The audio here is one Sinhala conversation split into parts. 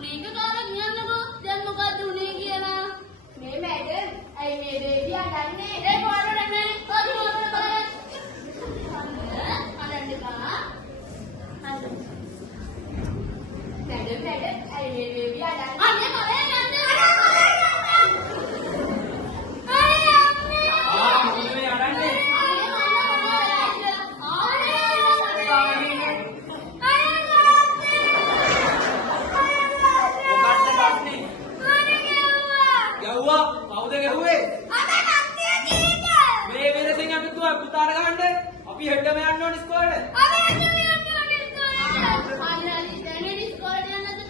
මේක කාලා කියන්නකෝ දැන් මොකක්ද උනේ කියලා. මේ මැඩම් අයි මේ බේබි අඬන්නේ. ඒ කොහොමද නැහැ? කොහොමද බලන්න. අඬන්න එපා. මැඩම් අයි මේ බේබි අඬන්නේ. අනේ මලේ යන්න. පුතාට ගහන්න අපි හෙට්ටම යන්න ඕනේ ඉස්කෝලේට. අපි හෙට්ටම යන්න ඕනේ ඉස්කෝලේට. අනේ දැන් ඉස්කෝලේට යන්නද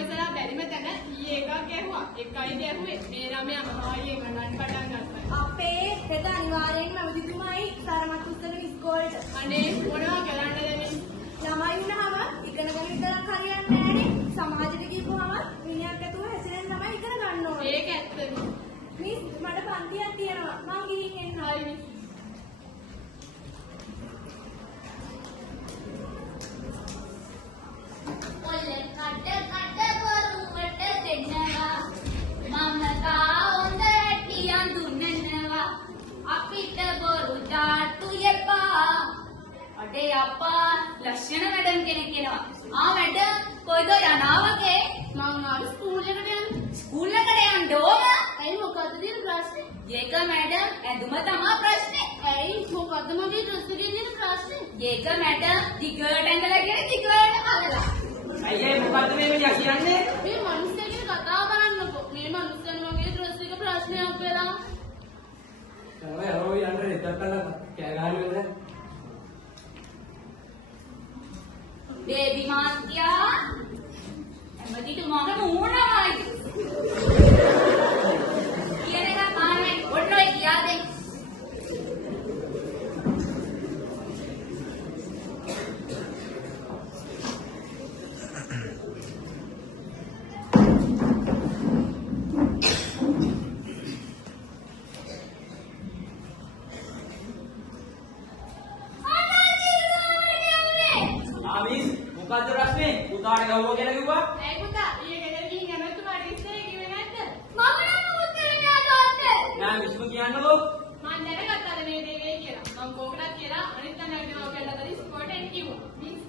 ඉවසලා බැරිම තැන ඊයේ එකක් ගැහුවා. එකයි ගැහුවේ. මේ ළමයා මහායියෙන් ගණන් පටන් ගත්තා. අපේ හෙට අනිවාර්යෙන්ම අවදිතුමයි සරමත් උත්තර ඉස්කෝලේට. අනේ මොනවා කරන්නද මේ? ළමයි වුණාම ඉගෙනගෙන විතරක් හරියන්නේ නැහැනේ. සමාජෙට ගිහුවාම මිනිහක් ඇතුව හැසිරෙන්න තමයි ඉගෙන ගන්න ඕනේ. ඒක ඇත්තද? මිස් මට පන්තියක් තියෙනවා. මං ගිහින් එන්න. හරි මිස්. අඩේ අප්පා ලක්ෂණ මැඩම් කෙනෙක් එනවා. මැඩම් කොයිද යනවා වගේ? මං ආව ස්කූල් එකට යන්න. ස්කූල් එකට යන්න ඕන? ඇයි මොකද්ද තියෙන ප්‍රශ්නේ? ඒක මැඩම් ඇඳුම තමයි ප්‍රශ්නේ. ඇයි මොකද්ද මගේ ඩ්‍රෙස් එකේ තියෙන ප්‍රශ්නේ? ඒක මැඩම් දිගට ඇඳලා කියන දිගට අල්ලලා. අයියේ මොකද්ද මේ මිනිහා කියන්නේ? මේ මිනිස්සුගේ කතාව බලන්නකෝ. මේ මිනිස්සුන් වගේ ඩ්‍රෙස් එක ප්‍රශ්නයක් වෙලා. යරෝ යන්න ඉතකලා කෑ ගහන්නේ. බේබි මාත්‍යා එමෙදිට මගේ මූණමයි කියන එක කාමෙන් ඔන්න ඔය කියා දෙන්න. මොකද්ද ප්‍රශ්නේ? පුතාට ගහුවා කියලා කිව්වා. ඇයි පුතා ඊයේ ගෙදර ගිහින් ඇමතුමාට ඉස්සරේ කිව්වේ නැද්ද? මම නම් උත්තර නෑ තාත්තේ. නෑ විශ්ව කියන්නකෝ. මං දැනගත්තාද මේ දේ වෙයි කියලා. මං කෝකටත් කියලා අනිත් තැනකට ගිහුවා කියලා තමයි ස්පෝට් එන්න කිව්වා. මිස්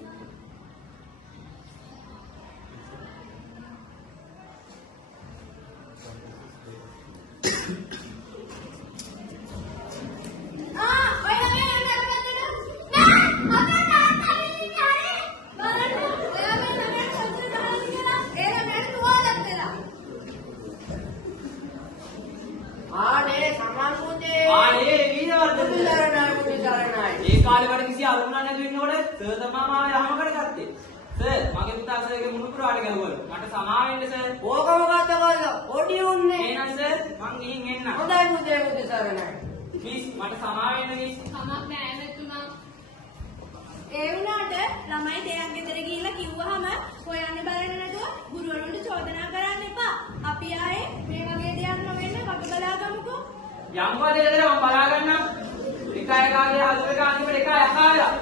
ඒ කාලේ වල කිසි අරුණක් නැතුව ඉන්නකොට සර් තමා මාව යහමකට ගත්තේ. සර් මගේ පුතා සර්ගේ මුණුපුරාට ගැහුවලු. මට සමා වෙන්න සර්. ඕක මොකක්ද කොල්ලෝ? පොඩි උන්නේ. එහෙනම් සර් මං ගිහින් එන්න. හොඳයි පුතේ සර් නෑ. මිස් මට සමා වෙන්න මිස්. කමක් නෑ ඇමතුමා. ඒ වුණාට ළමයි දෙයක් ගෙදර ගිහිල්ලා කිව්වහම හොයන්නේ බලන්නේ නැතුව ගුරුවරුන්ට චෝදනා කරන්න එපා. අපි ආයේ මේ වගේ දෙයක් නොවෙන්න වග බලා ගමුකෝ. යම්කෝ දෙයද මම බලා ගන්නම්. එකයි කාගේ හදවත ගානිකට එකයි අකාලා.